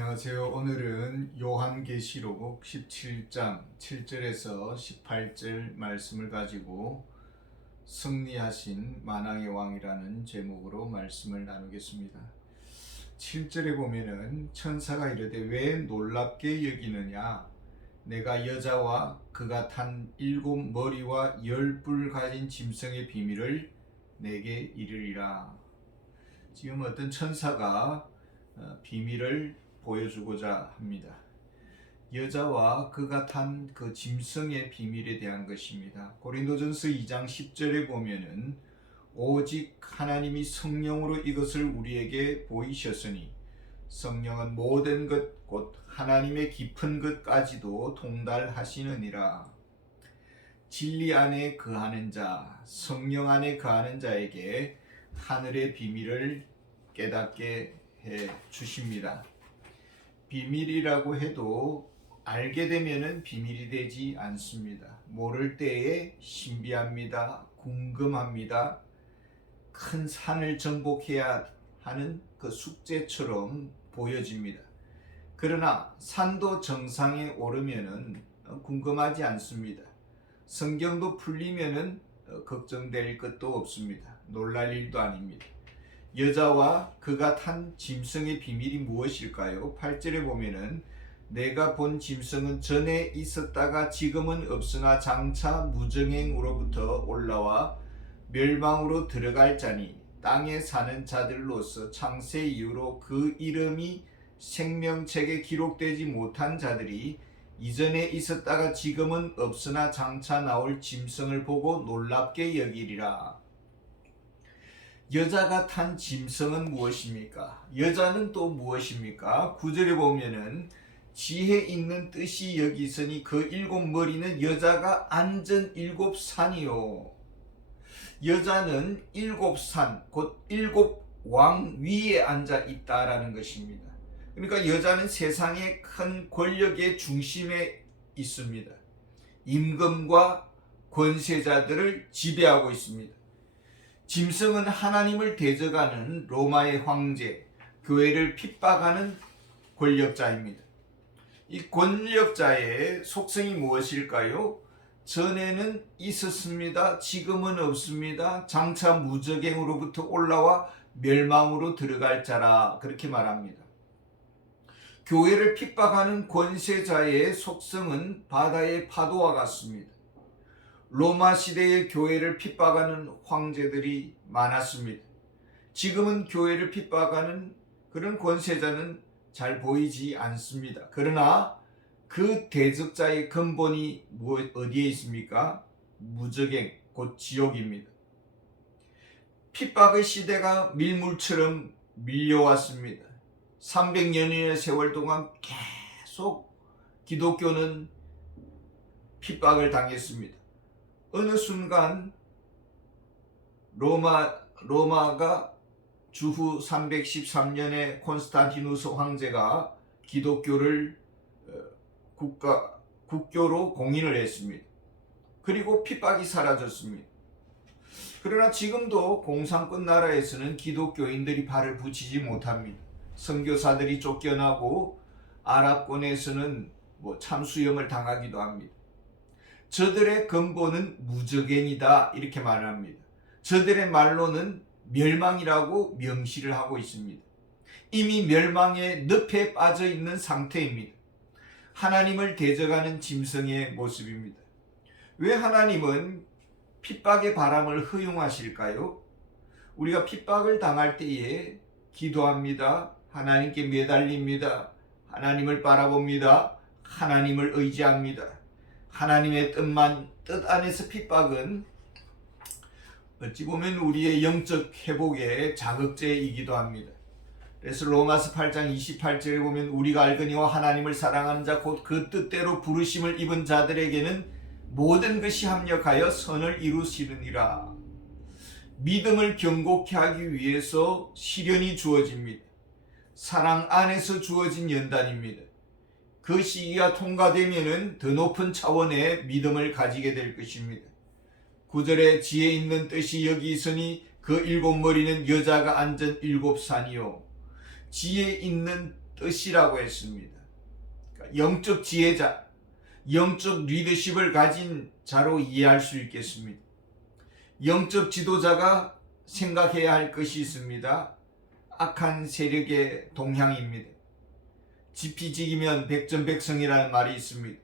안녕하세요. 오늘은 요한계시록 17장 7절에서 18절 말씀을 가지고 승리하신 만왕의 왕이라는 제목으로 말씀을 나누겠습니다. 7절에 보면은 천사가 이르되 왜 놀랍게 여기느냐, 내가 여자와 그가 탄 7 머리와 10뿔 가진 짐승의 비밀을 내게 이르리라. 지금 어떤 천사가 비밀을 보여주고자 합니다. 여자와 그가 탄 그 짐승의 비밀에 대한 것입니다. 고린도전서 2장 10절에 보면은 오직 하나님이 성령으로 이것을 우리에게 보이셨으니 성령은 모든 것 곧 하나님의 깊은 것까지도 통달하시느니라. 진리 안에 거하는 자, 성령 안에 거하는 자에게 하늘의 비밀을 깨닫게 해 주십니다. 비밀이라고 해도 알게 되면은 비밀이 되지 않습니다. 모를 때에 신비합니다. 궁금합니다. 큰 산을 정복해야 하는 그 숙제처럼 보여집니다. 그러나 산도 정상에 오르면은 궁금하지 않습니다. 성경도 풀리면은 걱정될 것도 없습니다. 놀랄 일도 아닙니다. 여자와 그가 탄 짐승의 비밀이 무엇일까요? 8절에 보면은 내가 본 짐승은 전에 있었다가 지금은 없으나 장차 무정행으로부터 올라와 멸망으로 들어갈 자니 땅에 사는 자들로서 창세 이후로 그 이름이 생명책에 기록되지 못한 자들이 이전에 있었다가 지금은 없으나 장차 나올 짐승을 보고 놀랍게 여기리라. 여자가 탄 짐승은 무엇입니까? 여자는 또 무엇입니까? 9절에 보면은 지혜 있는 뜻이 여기 있으니 그 7 머리는 여자가 앉은 7 산이요. 여자는 7 산, 곧 7 왕 위에 앉아 있다라는 것입니다. 그러니까 여자는 세상의 큰 권력의 중심에 있습니다. 임금과 권세자들을 지배하고 있습니다. 짐승은 하나님을 대적하는 로마의 황제, 교회를 핍박하는 권력자입니다. 이 권력자의 속성이 무엇일까요? 전에는 있었습니다. 지금은 없습니다. 장차 무적행으로부터 올라와 멸망으로 들어갈 자라, 그렇게 말합니다. 교회를 핍박하는 권세자의 속성은 바다의 파도와 같습니다. 로마 시대의 교회를 핍박하는 황제들이 많았습니다. 지금은 교회를 핍박하는 그런 권세자는 잘 보이지 않습니다. 그러나 그 대적자의 근본이 어디에 있습니까? 무적행, 곧 지옥입니다. 핍박의 시대가 밀물처럼 밀려왔습니다. 300년의 세월 동안 계속 기독교는 핍박을 당했습니다. 어느 순간 로마가 주후 313년에 콘스탄티누스 황제가 기독교를 국교로 공인을 했습니다. 그리고 핍박이 사라졌습니다. 그러나 지금도 공산권 나라에서는 기독교인들이 발을 붙이지 못합니다. 선교사들이 쫓겨나고 아랍권에서는 참수형을 당하기도 합니다. 저들의 근본은 무적행이다, 이렇게 말합니다. 저들의 말로는 멸망이라고 명시를 하고 있습니다. 이미 멸망의 늪에 빠져 있는 상태입니다. 하나님을 대적하는 짐승의 모습입니다. 왜 하나님은 핍박의 바람을 허용하실까요? 우리가 핍박을 당할 때에 기도합니다. 하나님께 매달립니다. 하나님을 바라봅니다. 하나님을 의지합니다. 하나님의 뜻 안에서 핍박은 어찌 보면 우리의 영적 회복의 자극제이기도 합니다. 그래서 로마서 8장 28절에 보면 우리가 알거니와 하나님을 사랑하는 자 곧 그 뜻대로 부르심을 입은 자들에게는 모든 것이 합력하여 선을 이루시느니라. 믿음을 견고케 하기 위해서 시련이 주어집니다. 사랑 안에서 주어진 연단입니다. 그 시기가 통과되면은 더 높은 차원의 믿음을 가지게 될 것입니다. 9절에 지혜 있는 뜻이 여기 있으니 그 7 머리는 여자가 앉은 7 산이요. 지혜 있는 뜻이라고 했습니다. 그러니까 영적 지혜자, 영적 리더십을 가진 자로 이해할 수 있겠습니다. 영적 지도자가 생각해야 할 것이 있습니다. 악한 세력의 동향입니다. 지피지기면 백전백승이라는 말이 있습니다.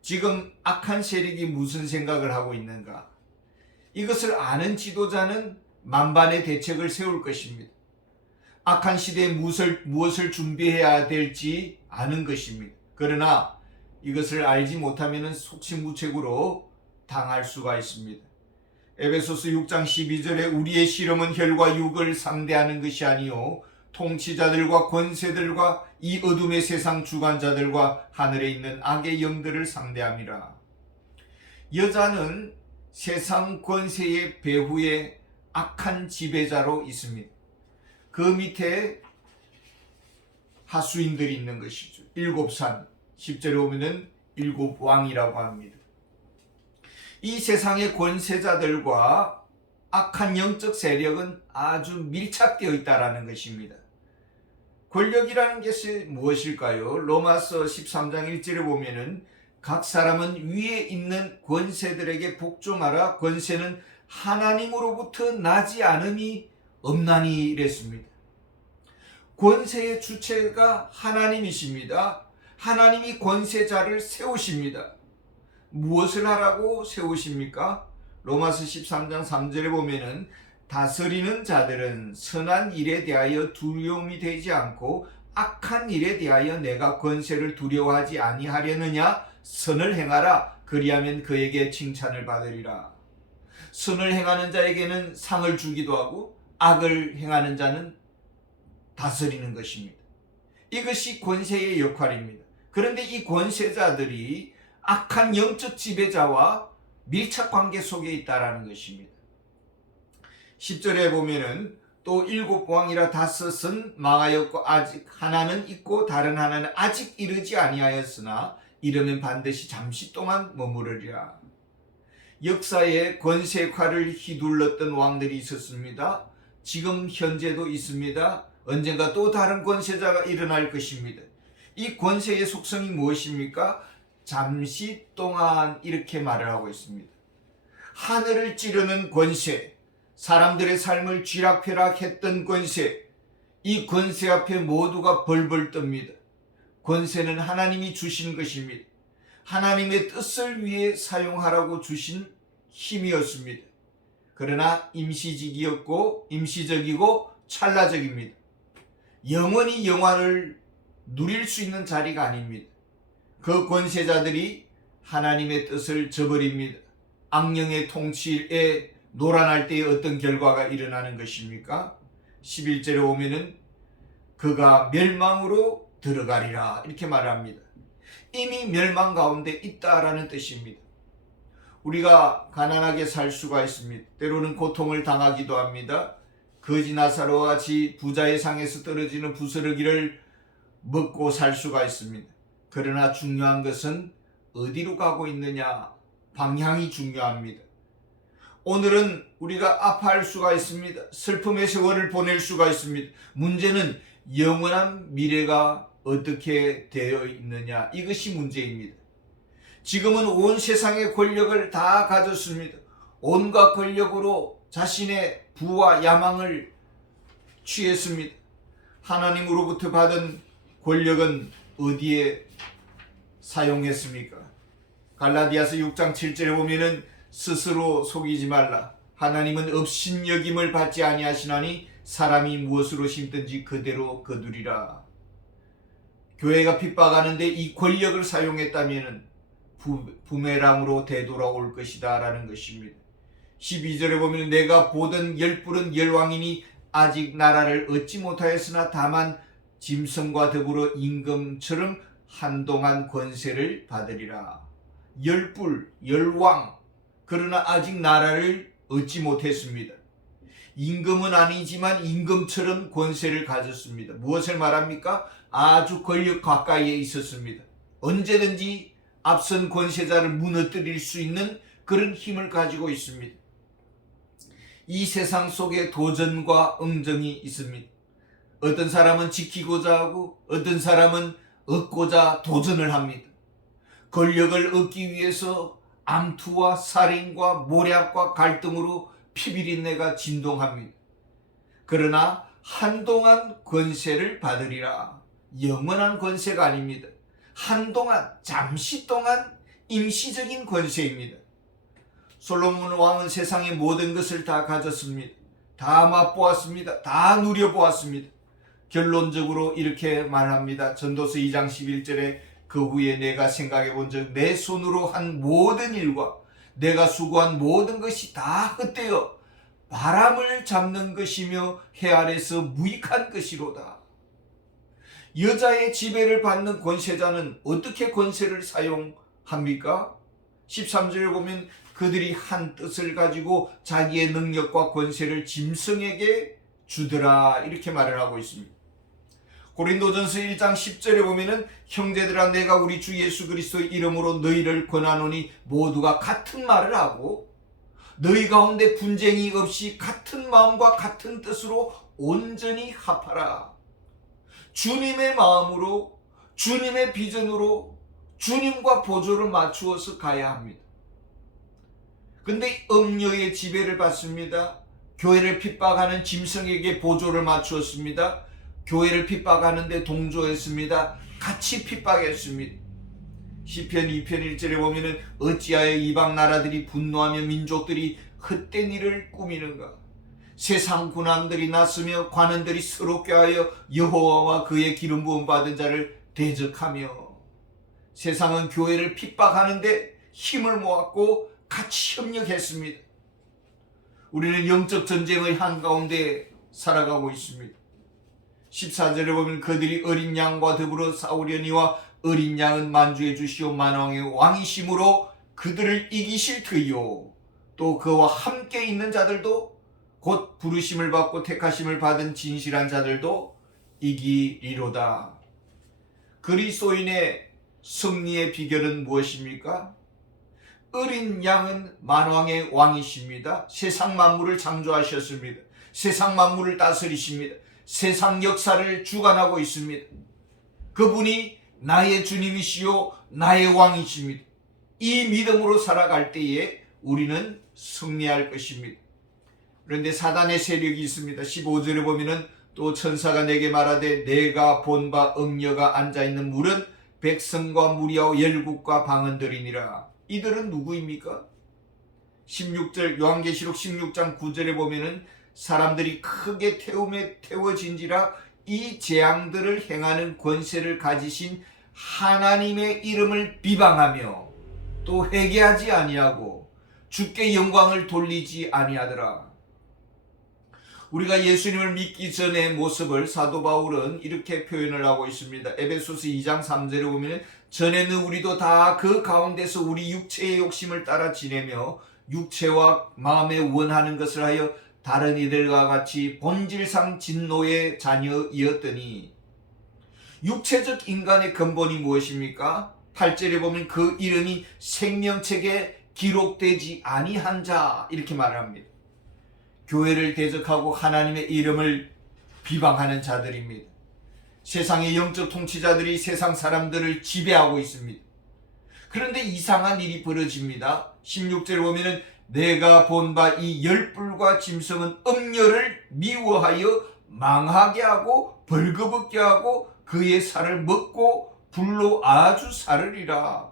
지금 악한 세력이 무슨 생각을 하고 있는가? 이것을 아는 지도자는 만반의 대책을 세울 것입니다. 악한 시대에 무엇을 준비해야 될지 아는 것입니다. 그러나 이것을 알지 못하면 속시무책으로 당할 수가 있습니다. 에베소서 6장 12절에 우리의 씨름은 혈과 육을 상대하는 것이 아니요 통치자들과 권세들과 이 어둠의 세상 주관자들과 하늘에 있는 악의 영들을 상대함이라. 여자는 세상 권세의 배후에 악한 지배자로 있습니다. 그 밑에 하수인들이 있는 것이죠. 7산, 10절에 보면은 7왕이라고 합니다. 이 세상의 권세자들과 악한 영적 세력은 아주 밀착되어 있다는 것입니다. 권력이라는 것이 무엇일까요? 로마서 13장 1절에 보면은 각 사람은 위에 있는 권세들에게 복종하라. 권세는 하나님으로부터 나지 않음이 없나니 이랬습니다. 권세의 주체가 하나님이십니다. 하나님이 권세자를 세우십니다. 무엇을 하라고 세우십니까? 로마서 13장 3절에 보면은 다스리는 자들은 선한 일에 대하여 두려움이 되지 않고 악한 일에 대하여 내가 권세를 두려워하지 아니하려느냐? 선을 행하라. 그리하면 그에게 칭찬을 받으리라. 선을 행하는 자에게는 상을 주기도 하고 악을 행하는 자는 다스리는 것입니다. 이것이 권세의 역할입니다. 그런데 이 권세자들이 악한 영적 지배자와 밀착 관계 속에 있다라는 것입니다. 10절에 보면은 또 7왕이라 5은 망하였고 아직 하나는 있고 다른 하나는 아직 이르지 아니하였으나 이르면 반드시 잠시 동안 머무르리라. 역사에 권세 칼을 휘둘렀던 왕들이 있었습니다. 지금 현재도 있습니다. 언젠가 또 다른 권세자가 일어날 것입니다. 이 권세의 속성이 무엇입니까? 잠시 동안 이렇게 말을 하고 있습니다. 하늘을 찌르는 권세, 사람들의 삶을 쥐락펴락했던 권세, 이 권세 앞에 모두가 벌벌 떱니다. 권세는 하나님이 주신 것입니다. 하나님의 뜻을 위해 사용하라고 주신 힘이었습니다. 그러나 임시적이고 찰나적입니다. 영원히 영화를 누릴 수 있는 자리가 아닙니다. 그 권세자들이 하나님의 뜻을 저버립니다. 악령의 통치에 노란할 때에 어떤 결과가 일어나는 것입니까? 11절에 보면은 그가 멸망으로 들어가리라 이렇게 말합니다. 이미 멸망 가운데 있다라는 뜻입니다. 우리가 가난하게 살 수가 있습니다. 때로는 고통을 당하기도 합니다. 거지 나사로와 같이 부자의 상에서 떨어지는 부스러기를 먹고 살 수가 있습니다. 그러나 중요한 것은 어디로 가고 있느냐, 방향이 중요합니다. 오늘은 우리가 아파할 수가 있습니다. 슬픔의 세월을 보낼 수가 있습니다. 문제는 영원한 미래가 어떻게 되어 있느냐, 이것이 문제입니다. 지금은 온 세상의 권력을 다 가졌습니다. 온갖 권력으로 자신의 부와 야망을 취했습니다. 하나님으로부터 받은 권력은 어디에 사용했습니까? 갈라디아서 6장 7절에 보면은 스스로 속이지 말라. 하나님은 업신여김을 받지 아니하시나니 사람이 무엇으로 심든지 그대로 거두리라. 교회가 핍박하는데 이 권력을 사용했다면 부메랑으로 되돌아올 것이다 라는 것입니다. 12절에 보면 내가 보던 10뿔은 10왕이니 아직 나라를 얻지 못하였으나 다만 짐승과 더불어 임금처럼 한동안 권세를 받으리라. 10뿔, 10왕, 그러나 아직 나라를 얻지 못했습니다. 임금은 아니지만 임금처럼 권세를 가졌습니다. 무엇을 말합니까? 아주 권력 가까이에 있었습니다. 언제든지 앞선 권세자를 무너뜨릴 수 있는 그런 힘을 가지고 있습니다. 이 세상 속에 도전과 응정이 있습니다. 어떤 사람은 지키고자 하고 어떤 사람은 얻고자 도전을 합니다. 권력을 얻기 위해서 암투와 살인과 모략과 갈등으로 피비린내가 진동합니다. 그러나 한동안 권세를 받으리라. 영원한 권세가 아닙니다. 한동안, 잠시 동안 임시적인 권세입니다. 솔로몬 왕은 세상의 모든 것을 다 가졌습니다. 다 맛보았습니다. 다 누려보았습니다. 결론적으로 이렇게 말합니다. 전도서 2장 11절에 그 후에 내가 생각해 본즉 내 손으로 한 모든 일과 내가 수고한 모든 것이 다 헛되어 바람을 잡는 것이며 해 아래서 무익한 것이로다. 여자의 지배를 받는 권세자는 어떻게 권세를 사용합니까? 13절에 보면 그들이 한 뜻을 가지고 자기의 능력과 권세를 짐승에게 주더라 이렇게 말을 하고 있습니다. 고린도전서 1장 10절에 보면은 형제들아 내가 우리 주 예수 그리스도의 이름으로 너희를 권하노니 모두가 같은 말을 하고 너희 가운데 분쟁이 없이 같은 마음과 같은 뜻으로 온전히 합하라. 주님의 마음으로 주님의 비전으로 주님과 보조를 맞추어서 가야 합니다. 근데 음녀의 지배를 받습니다. 교회를 핍박하는 짐승에게 보조를 맞추었습니다. 교회를 핍박하는데 동조했습니다. 같이 핍박했습니다. 시편 2편 1절에 보면은 어찌하여 이방 나라들이 분노하며 민족들이 헛된 일을 꾸미는가. 세상 군왕들이 났으며 관원들이 서럽게 하여 여호와와 그의 기름 부음 받은 자를 대적하며. 세상은 교회를 핍박하는데 힘을 모았고 같이 협력했습니다. 우리는 영적 전쟁의 한가운데 살아가고 있습니다. 14절에 보면 그들이 어린 양과 더불어 싸우려니와 어린 양은 만주의 주시오 만왕의 왕이심으로 그들을 이기실 터이요 또 그와 함께 있는 자들도 곧 부르심을 받고 택하심을 받은 진실한 자들도 이기리로다. 그리스도인의 승리의 비결은 무엇입니까? 어린 양은 만왕의 왕이십니다. 세상 만물을 창조하셨습니다. 세상 만물을 다스리십니다. 세상 역사를 주관하고 있습니다. 그분이 나의 주님이시요 나의 왕이십니다. 이 믿음으로 살아갈 때에 우리는 승리할 것입니다. 그런데 사단의 세력이 있습니다. 15절에 보면은 또 천사가 내게 말하되 내가 본 바 응녀가 앉아있는 물은 백성과 무리와 열국과 방언들이니라. 이들은 누구입니까? 16절 요한계시록 16장 9절에 보면은 사람들이 크게 태움에 태워진지라 이 재앙들을 행하는 권세를 가지신 하나님의 이름을 비방하며 또 회개하지 아니하고 주께 영광을 돌리지 아니하더라. 우리가 예수님을 믿기 전의 모습을 사도 바울은 이렇게 표현을 하고 있습니다. 에베소서 2장 3절에 보면 전에는 우리도 다 그 가운데서 우리 육체의 욕심을 따라 지내며 육체와 마음에 원하는 것을 하여 다른 이들과 같이 본질상 진노의 자녀이었더니. 육체적 인간의 근본이 무엇입니까? 8절에 보면 그 이름이 생명책에 기록되지 아니한 자 이렇게 말합니다. 교회를 대적하고 하나님의 이름을 비방하는 자들입니다. 세상의 영적 통치자들이 세상 사람들을 지배하고 있습니다. 그런데 이상한 일이 벌어집니다. 16절에 보면은 내가 본 바 이 열불과 짐승은 음녀를 미워하여 망하게 하고 벌거벗게 하고 그의 살을 먹고 불로 아주 사르리라.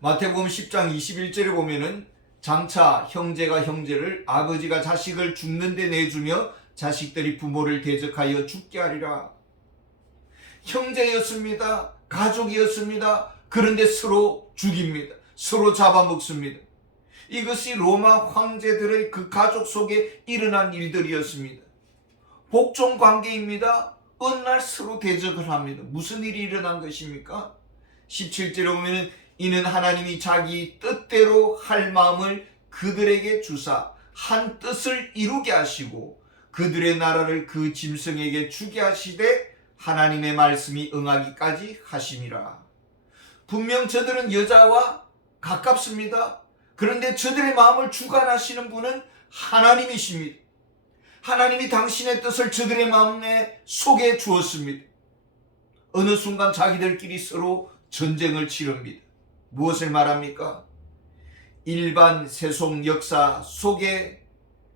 마태복음 10장 21절에 보면은 장차 형제가 형제를 아버지가 자식을 죽는데 내주며 자식들이 부모를 대적하여 죽게 하리라. 형제였습니다. 가족이었습니다. 그런데 서로 죽입니다. 서로 잡아먹습니다. 이것이 로마 황제들의 그 가족 속에 일어난 일들이었습니다. 복종 관계입니다. 어느 날 서로 대적을 합니다. 무슨 일이 일어난 것입니까? 17절에 보면 이는 하나님이 자기 뜻대로 할 마음을 그들에게 주사 한 뜻을 이루게 하시고 그들의 나라를 그 짐승에게 주게 하시되 하나님의 말씀이 응하기까지 하심이라. 분명 저들은 여자와 가깝습니다. 그런데 저들의 마음을 주관하시는 분은 하나님이십니다. 하나님이 당신의 뜻을 저들의 마음에 속에 주었습니다. 어느 순간 자기들끼리 서로 전쟁을 치릅니다. 무엇을 말합니까? 일반 세속 역사 속에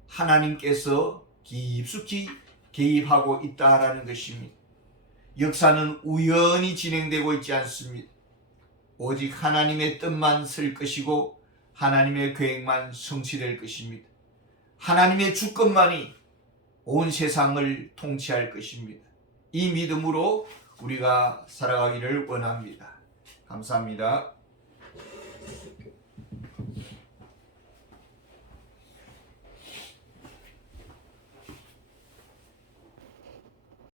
하나님께서 깊숙이 개입하고 있다라는 것입니다. 역사는 우연히 진행되고 있지 않습니다. 오직 하나님의 뜻만 쓸 것이고 하나님의 계획만 성취될 것입니다. 하나님의 주권만이 온 세상을 통치할 것입니다. 이 믿음으로 우리가 살아가기를 원합니다. 감사합니다.